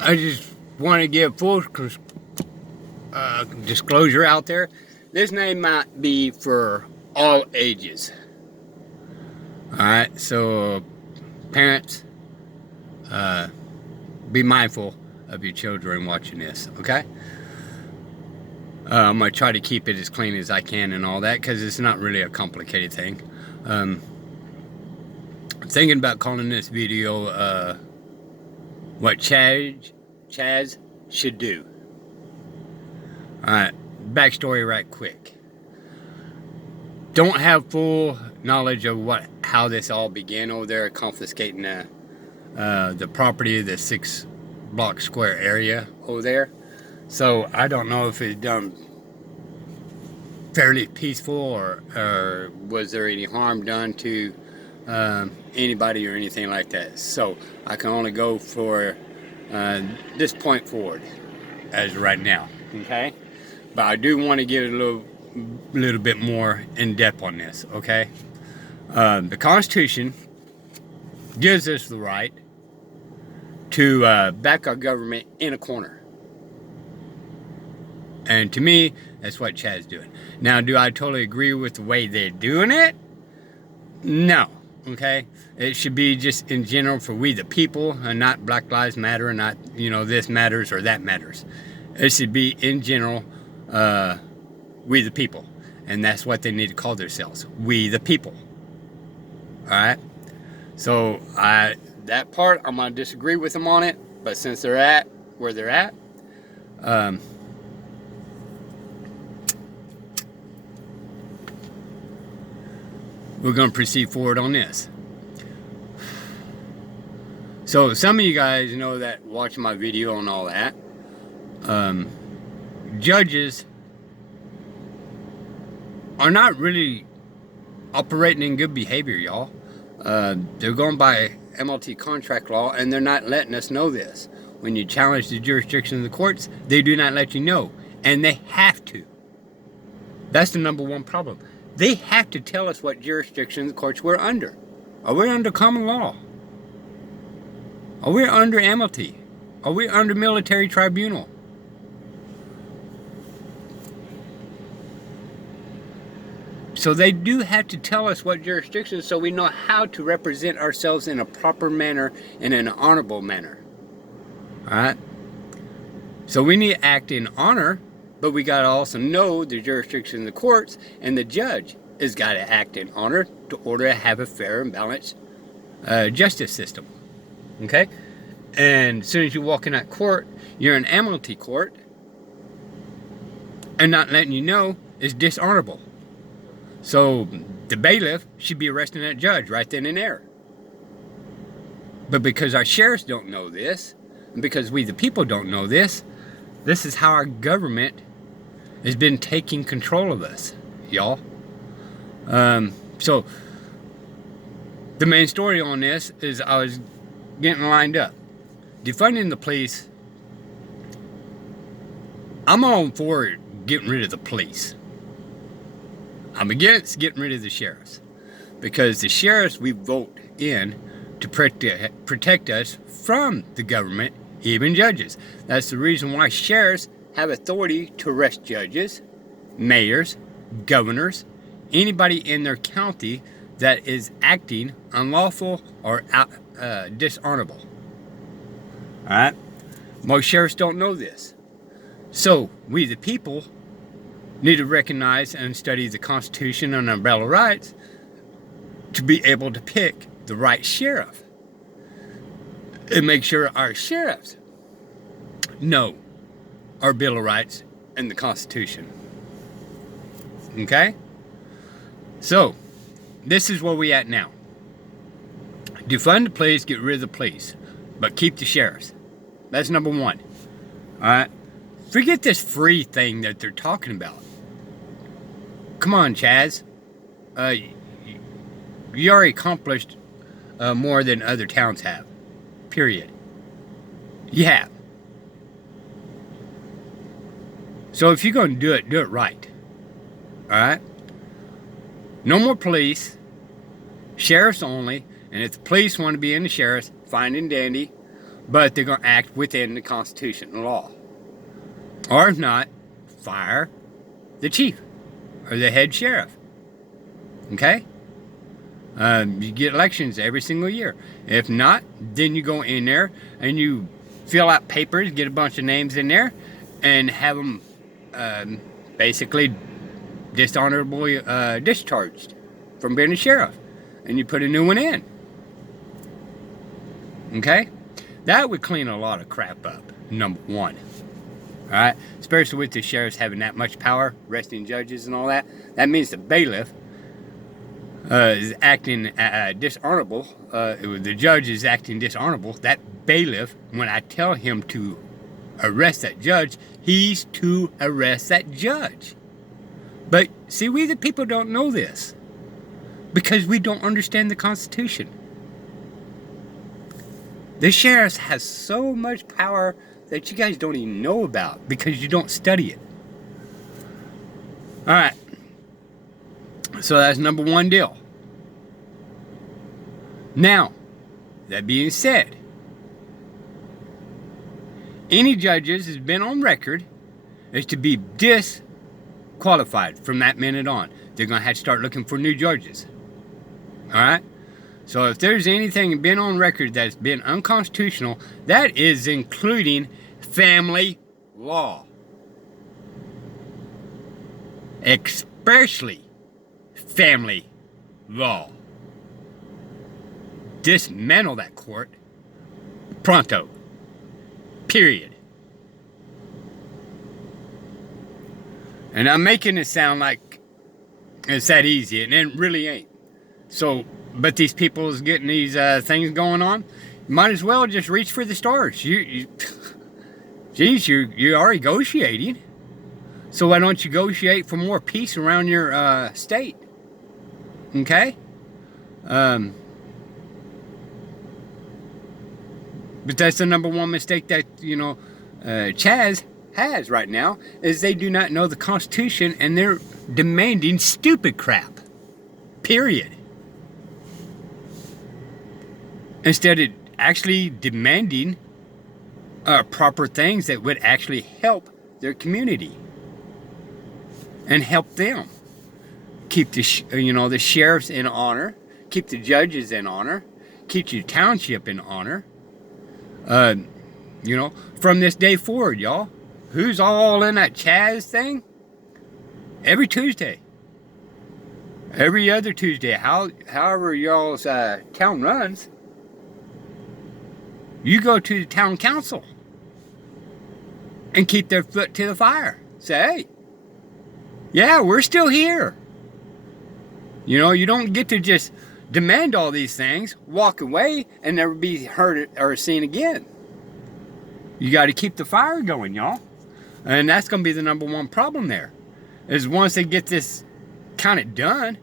I just want to give full disclosure out there. This name might be for all ages. Alright, so parents, be mindful of your children watching this, okay? I'm going to try to keep it as clean as I can and all that, because it's not really a complicated thing. I'm thinking about calling this video what Chaz should do. Alright, backstory right quick. Don't have full knowledge of how this all began over there, confiscating the property of the 6-block square area over there. So I don't know if it's done fairly peaceful or was there any harm done to anybody or anything like that. So I can only go for this point forward as right now, okay? But I do want to get a little bit more in depth on this, okay? The Constitution gives us the right to back our government in a corner. And to me, that's what Chad's doing. Now, do I totally agree with the way they're doing it? No, okay? It should be just in general for we the people, and not Black Lives Matter, and not, this matters or that matters. It should be in general, we the people. And that's what they need to call themselves, we the people. Alright? So, that part, I'm going to disagree with them on it, but since they're at where they're at, we're going to proceed forward on this. So some of you guys know that watching my video and all that, judges are not really operating in good behavior, y'all. They're going by MLT contract law, and they're not letting us know this. When you challenge the jurisdiction of the courts, they do not let you know, and they have to. That's the number one problem. They have to tell us what jurisdiction the courts we're under. Are we under common law? Are we under amnesty? Are we under military tribunal? So they do have to tell us what jurisdiction so we know how to represent ourselves in a proper manner and in an honorable manner. Alright? So we need to act in honor, but we got to also know the jurisdiction of the courts, and the judge has got to act in honor to order to have a fair and balanced justice system. Okay? And as soon as you walk in that court, you're in amnesty court, and not letting you know is dishonorable. So the bailiff should be arresting that judge right then and there. But because our sheriffs don't know this, and because we the people don't know this, this is how our government has been taking control of us, y'all. So the main story on this is I was getting lined up. Defunding the police, I'm all for getting rid of the police. I'm against getting rid of the sheriffs, because the sheriffs we vote in to protect us from the government, even judges. That's the reason why sheriffs have authority to arrest judges, mayors, governors, anybody in their county that is acting unlawful or dishonorable. Alright? Most sheriffs don't know this. So, we the people need to recognize and study the Constitution and our Bill of Rights to be able to pick the right sheriff. And make sure our sheriffs know our Bill of Rights and the Constitution. Okay? So, this is where we at now. Defund the police, get rid of the police, but keep the sheriffs. That's number one. Alright? Forget this free thing that they're talking about. Come on, Chaz. You already accomplished more than other towns have. Period. You have. So if you're going to do it right. Alright? No more police. Sheriffs only. And if the police want to be in the sheriffs, fine and dandy. but they're going to act within the Constitution and law. Or if not, fire the chief or the head sheriff. Okay? You get elections every single year. If not, then you go in there and you fill out papers, get a bunch of names in there, and have them basically dishonorably discharged from being a sheriff. And you put a new one in. Okay? That would clean a lot of crap up, number one. Alright? Especially with the sheriffs having that much power, arresting judges and all that. That means the bailiff is acting dishonorable. The judge is acting dishonorable. That bailiff, when I tell him to arrest that judge, he's to arrest that judge. But see, we the people don't know this because we don't understand the Constitution. The sheriff has so much power that you guys don't even know about because you don't study it. Alright. So that's number one deal. Now, that being said, any judges has been on record is to be disqualified from that minute on. They're going to have to start looking for new judges. Alright? So if there's anything been on record that's been unconstitutional, that is including family law. Especially family law. Dismantle that court pronto. Period. And I'm making it sound like it's that easy, and it really ain't. So, but these people is getting these things going on. You might as well just reach for the stars. Geez, you are negotiating. So why don't you negotiate for more peace around your state? Okay? But that's the number one mistake that, Chaz has right now, is they do not know the Constitution and they're demanding stupid crap. Period. Instead of actually demanding proper things that would actually help their community and help them keep the sheriffs in honor, keep the judges in honor, keep your township in honor. From this day forward, y'all, who's all in that Chaz thing? Every Tuesday, every other Tuesday, however y'all's town runs, you go to the town council and keep their foot to the fire. Say, hey, yeah, we're still here. You don't get to just demand all these things, walk away, and never be heard or seen again. You got to keep the fire going, y'all. And that's going to be the number one problem there. Is once they get this kind of done,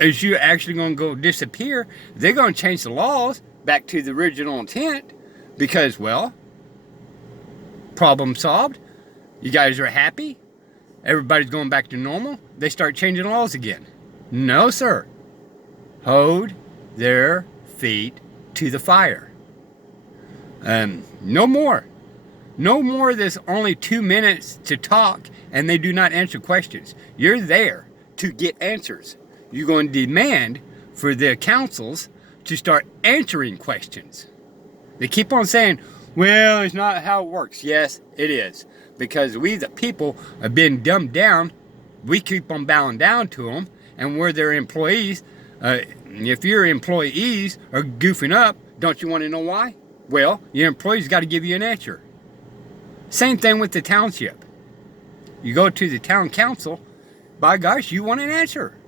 is you actually going to go disappear, they're going to change the laws back to the original intent because, well, problem solved. You guys are happy. Everybody's going back to normal. They start changing laws again. No, sir. Hold their feet to the fire. No more. No more of this only 2 minutes to talk and they do not answer questions. You're there to get answers. You're going to demand for the councils to start answering questions. They keep on saying, well, it's not how it works. Yes, it is. Because we, the people, have been dumbed down. We keep on bowing down to them. And we're their employees. If your employees are goofing up, don't you want to know why? Well, your employees got to give you an answer. Same thing with the township. You go to the town council, by gosh, you want an answer.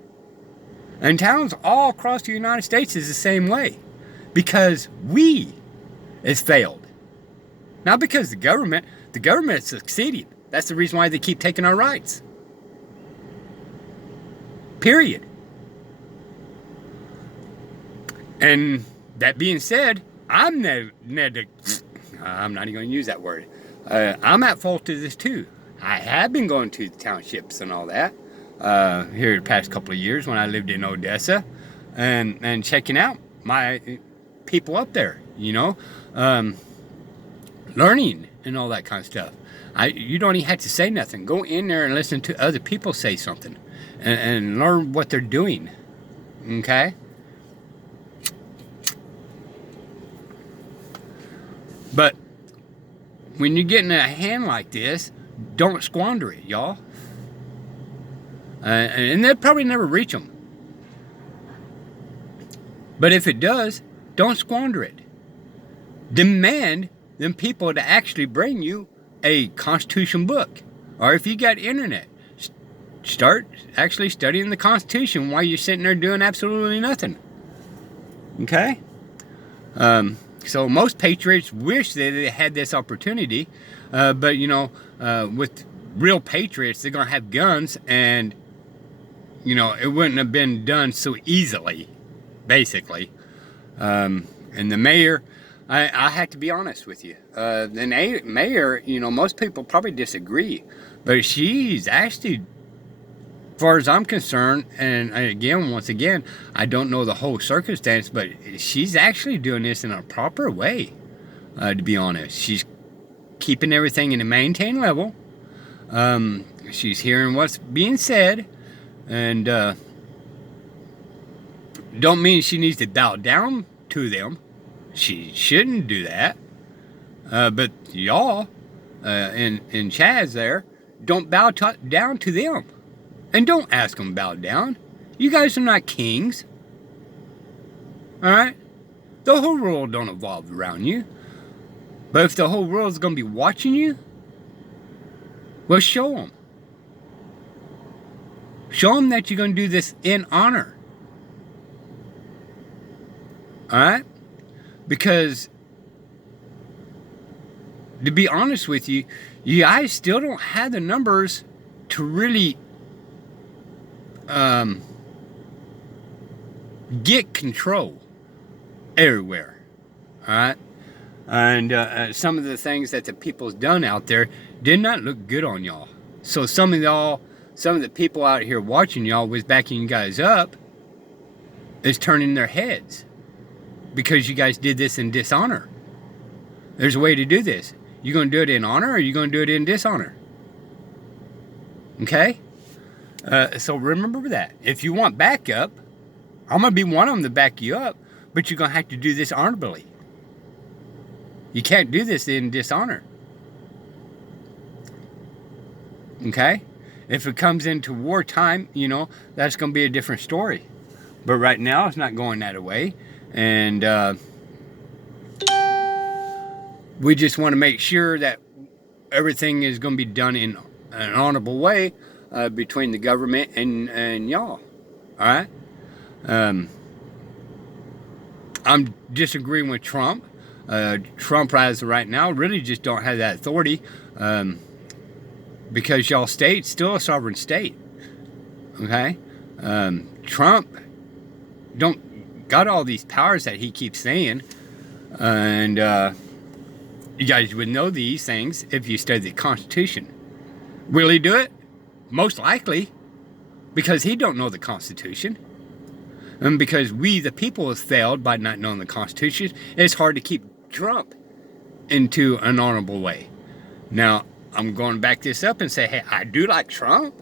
And towns all across the United States is the same way. Because we has failed. Not because the government is succeeding. That's the reason why they keep taking our rights. Period. And that being said, I'm not even going to use that word. I'm at fault of this too. I have been going to the townships and all that here the past couple of years when I lived in Odessa and checking out my people up there, learning and all that kind of stuff. You don't even have to say nothing. Go in there and listen to other people say something and learn what they're doing. Okay? But when you're getting a hand like this, don't squander it, y'all. And they'll probably never reach them. But if it does, don't squander it. Demand them people to actually bring you a Constitution book. Or if you got internet, start actually studying the Constitution while you're sitting there doing absolutely nothing. Okay? So most patriots wish that they had this opportunity. But, with real patriots, they're going to have guns, and, it wouldn't have been done so easily, basically. And the mayor, I have to be honest with you. The mayor, most people probably disagree, but she's actually, as far as I'm concerned, and once again, I don't know the whole circumstance, but she's actually doing this in a proper way, to be honest. She's keeping everything in a maintained level. She's hearing what's being said, and don't mean she needs to bow down to them. She shouldn't do that. But y'all, and Chaz there, don't bow down to them. And don't ask them to bow down. You guys are not kings. Alright? The whole world don't evolve around you. But if the whole world is going to be watching you, well, show them. Show them that you're going to do this in honor. Alright? Because, to be honest with you, you guys still don't have the numbers to really get control everywhere. Alright? And some of the things that the people's done out there did not look good on y'all. So some of the people out here watching y'all was backing you guys up is turning their heads. Because you guys did this in dishonor. There's a way to do this. You going to do it in honor, or you going to do it in dishonor? Okay? So remember that. If you want backup, I'm going to be one of them to back you up, but you're going to have to do this honorably. You can't do this in dishonor. Okay? If it comes into wartime, that's going to be a different story. But right now, it's not going that way. And we just want to make sure that everything is going to be done in an honorable way between the government and y'all. All right? I'm disagreeing with Trump. Trump, as of right now, really just don't have that authority because y'all state's still a sovereign state. Okay? Trump don't got all these powers that he keeps saying, and you guys would know these things if you study the Constitution. Will he do it? Most likely, because he don't know the Constitution, and because we, the people, have failed by not knowing the Constitution. It's hard to keep Trump into an honorable way. Now, I'm going to back this up and say, hey, I do like Trump,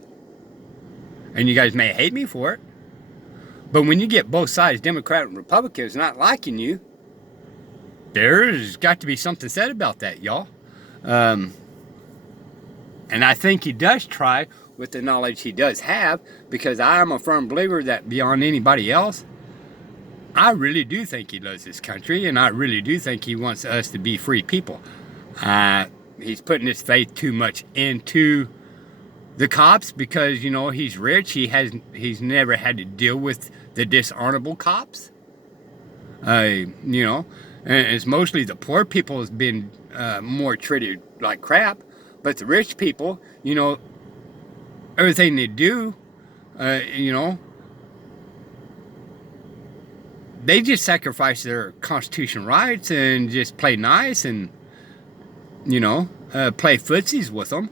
and you guys may hate me for it. But when you get both sides, Democrat and Republicans, not liking you, there's got to be something said about that, y'all. And I think he does try with the knowledge he does have, because I am a firm believer that beyond anybody else, I really do think he loves this country, and I really do think he wants us to be free people. He's putting his faith too much into the cops because, he's rich. He's never had to deal with the dishonorable cops. And it's mostly the poor people has been more treated like crap. But the rich people, everything they do, they just sacrifice their constitutional rights and just play nice and, play footsies with them.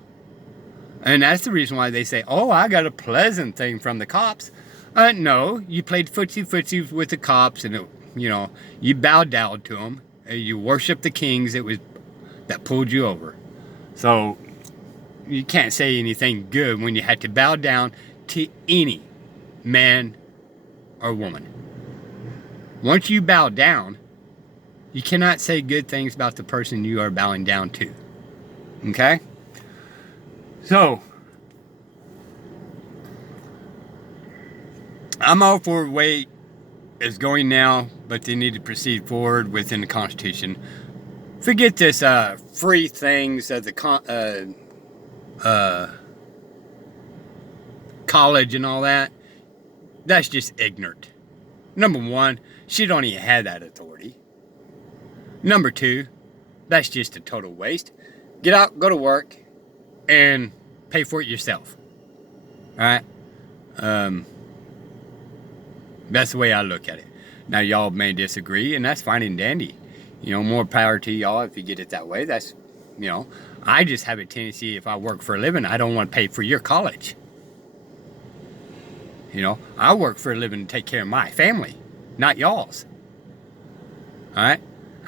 And that's the reason why they say, oh, I got a pleasant thing from the cops. No, you played footsie with the cops, and you bowed down to them. You worshiped the kings that pulled you over. So you can't say anything good when you had to bow down to any man or woman. Once you bow down, you cannot say good things about the person you are bowing down to. Okay? So, I'm all for the way it's going now, but they need to proceed forward within the Constitution. Forget this free things of the college and all that. That's just ignorant. Number one, she don't even have that authority. Number two, that's just a total waste. Get out, go to work, and pay for it yourself. Alright? That's the way I look at it. Now, y'all may disagree, and that's fine and dandy. More power to y'all if you get it that way. That's, I just have a tendency, if I work for a living, I don't want to pay for your college. I work for a living to take care of my family, not y'all's. Alright?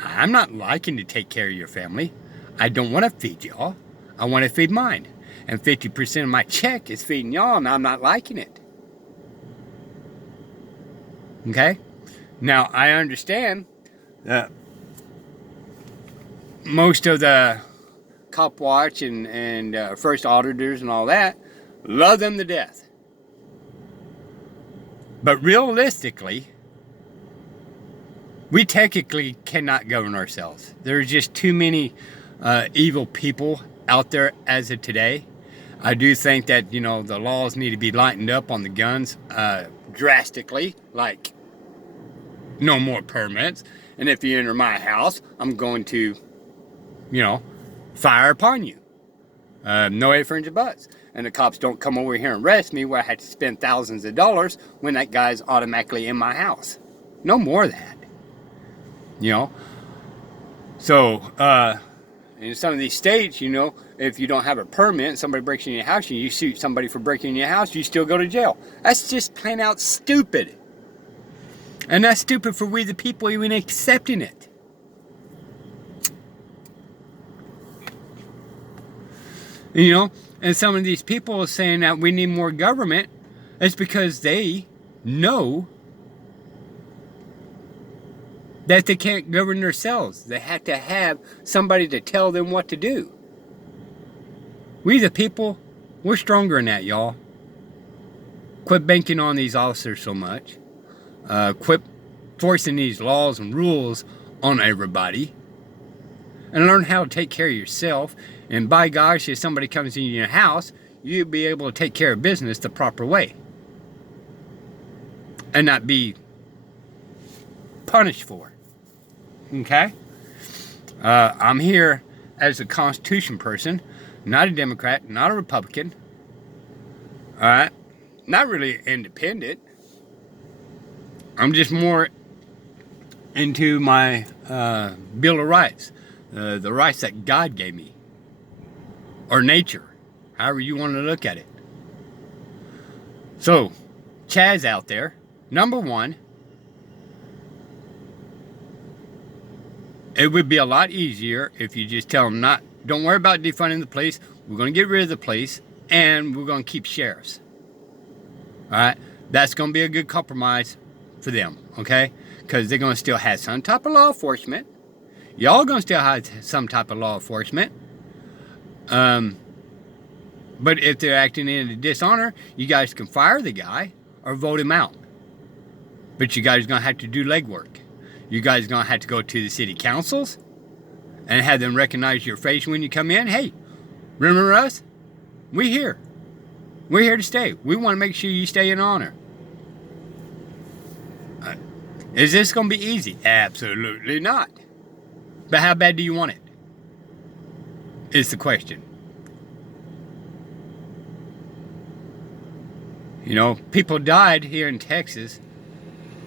I'm not liking to take care of your family. I don't want to feed y'all. I want to feed mine. And 50% of my check is feeding y'all, and I'm not liking it. Okay? Now, I understand that most of the cop watch and first auditors and all that love them to death. But realistically, we technically cannot govern ourselves. There's just too many evil people out there as of today. I do think that, the laws need to be lightened up on the guns drastically, like no more permits. And if you enter my house, I'm going to, fire upon you. No ifs, ands, or buts. And the cops don't come over here and arrest me where I had to spend thousands of dollars when that guy's automatically in my house. No more of that. So, in some of these states, if you don't have a permit and somebody breaks in your house and you shoot somebody for breaking in your house, you still go to jail. That's just plain out stupid. And that's stupid for we the people even accepting it. And some of these people are saying that we need more government. It's because they know that they can't govern themselves. They have to have somebody to tell them what to do. We the people, we're stronger than that, y'all. Quit banking on these officers so much. Quit forcing these laws and rules on everybody. And learn how to take care of yourself. And by gosh, if somebody comes into your house, you'll be able to take care of business the proper way. And not be punished for it. Okay? I'm here as a Constitution person, not a Democrat, not a Republican. Alright? Not really independent. I'm just more into my Bill of Rights. The rights that God gave me. Or nature. However you want to look at it. So, Chaz out there, number one, it would be a lot easier if you just tell them don't worry about defunding the police. We're going to get rid of the police and we're going to keep sheriffs. Alright? That's going to be a good compromise for them. Okay? Because they're going to still have some type of law enforcement. Y'all going to still have some type of law enforcement. But if they're acting in a dishonor, you guys can fire the guy or vote him out. But you guys are going to have to do legwork. You guys are going to have to go to the city councils and have them recognize your face when you come in. Hey, remember us? We're here. We're here to stay. We want to make sure you stay in honor. Is this going to be easy? Absolutely not. But how bad do you want it? Is the question. People died here in Texas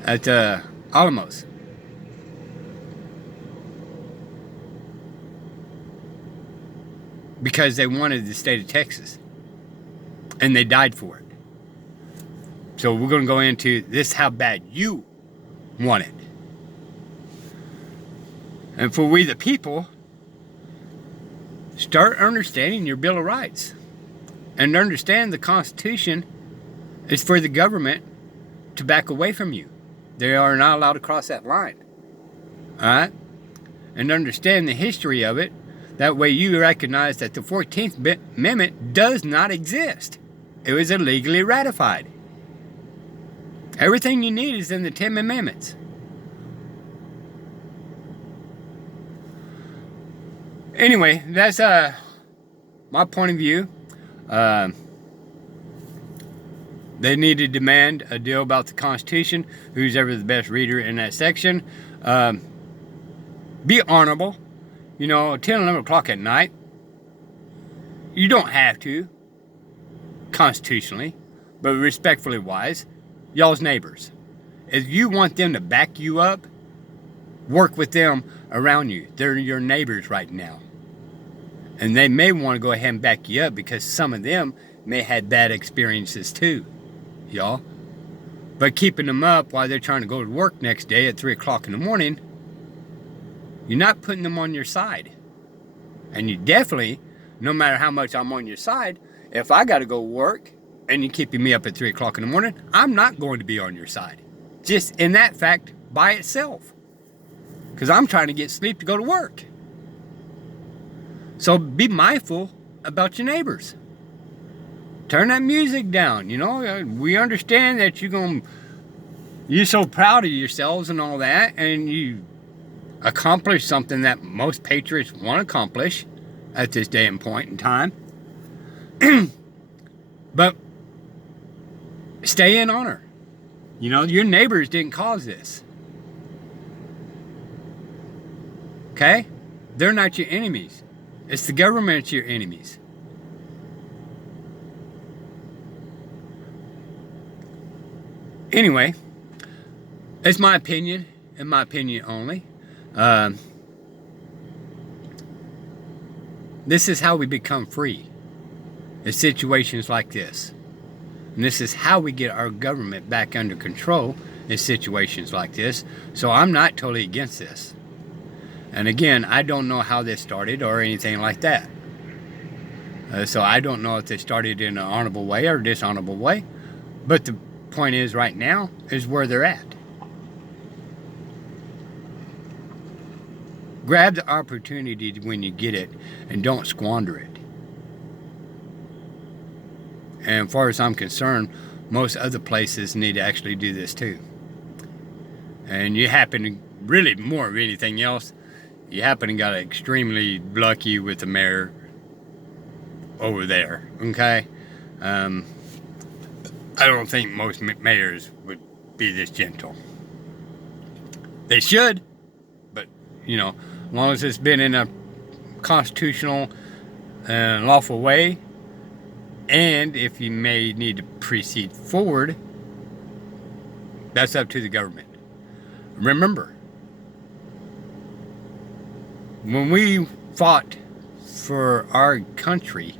at Alamos. Because they wanted the state of Texas. And they died for it. So we're going to go into this, how bad you want it. And for we the people, start understanding your Bill of Rights. And understand the Constitution is for the government to back away from you. They are not allowed to cross that line. Alright? And understand the history of it. That way you recognize that the 14th Amendment does not exist. It was illegally ratified. Everything you need is in the 10 Amendments. Anyway, that's my point of view. They need to demand a deal about the Constitution. Who's ever the best reader in that section. Be honorable. 10, 11 o'clock at night. You don't have to. Constitutionally. But respectfully wise. Y'all's neighbors. If you want them to back you up, work with them around you. They're your neighbors right now. And they may want to go ahead and back you up because some of them may have had bad experiences too, y'all. But keeping them up while they're trying to go to work next day at 3 o'clock in the morning, you're not putting them on your side. And you definitely, no matter how much I'm on your side, if I got to go work and you're keeping me up at 3 o'clock in the morning, I'm not going to be on your side. Just in that fact by itself. Because I'm trying to get sleep to go to work. So be mindful about your neighbors. Turn that music down. We understand that you're so proud of yourselves and all that, and you accomplish something that most patriots want to accomplish at this day and point in time. But stay in honor. Your neighbors didn't cause this. Okay? They're not your enemies. It's the government's your enemies. Anyway, it's my opinion, and my opinion only. This is how we become free in situations like this. And this is how we get our government back under control in situations like this. So I'm not totally against this. And again, I don't know how this started or anything like that. So I don't know if they started in an honorable way or dishonorable way. But the point is right now is where they're at. Grab the opportunity when you get it and don't squander it. And as far as I'm concerned, most other places need to actually do this too. And you happen to, really more of anything else, you happen to got extremely lucky with the mayor over there, okay? I don't think most mayors would be this gentle. They should, but, as long as it's been in a constitutional and lawful way, and if you may need to proceed forward, that's up to the government. Remember, when we fought for our country,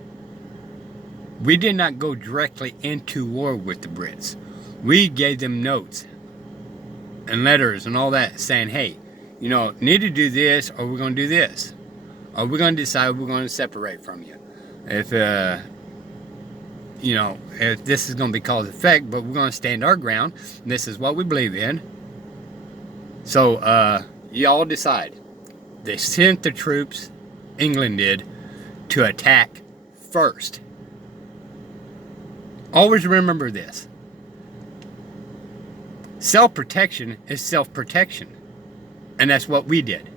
we did not go directly into war with the Brits. We gave them notes and letters and all that saying, hey, need to do this or we're going to do this. Or we're going to decide we're going to separate from you. If this is going to be cause and effect, but we're going to stand our ground. And this is what we believe in. So, y'all decide. They sent the troops, England did, to attack first. Always remember this. Self-protection is self-protection. And that's what we did.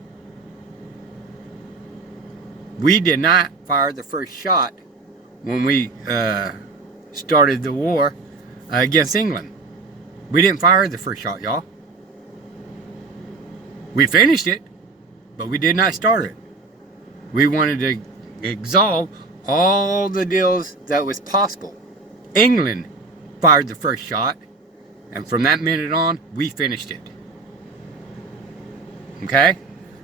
We did not fire the first shot when we started the war against England. We didn't fire the first shot, y'all. We finished it, but we did not start it. We wanted to exsolve all the deals that was possible. England fired the first shot, and from that minute on, we finished it. Okay?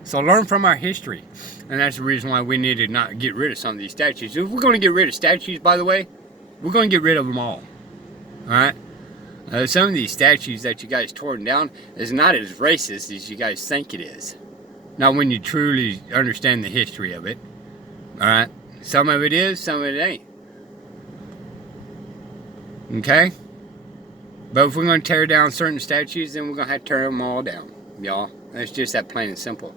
So learn from our history. And that's the reason why we need to not get rid of some of these statues. If we're going to get rid of statues, by the way, we're going to get rid of them all. Alright? Some of these statues that you guys torn down is not as racist as you guys think it is. Not when you truly understand the history of it. Alright? Some of it is, some of it ain't. Okay? But if we're going to tear down certain statues, then we're going to have to tear them all down, y'all. That's just that plain and simple.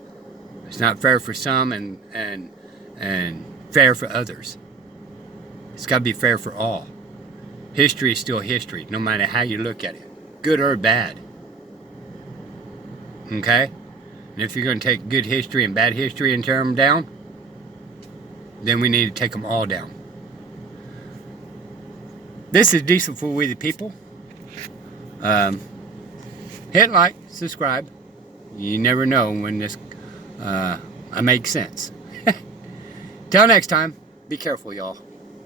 It's not fair for some and fair for others. It's got to be fair for all. History is still history, no matter how you look at it, good or bad. Okay? And if you're going to take good history and bad history and tear them down, then we need to take them all down. This is Diesel for We the People. Hit like, subscribe. You never know when this I make sense. Till next time, be careful, y'all.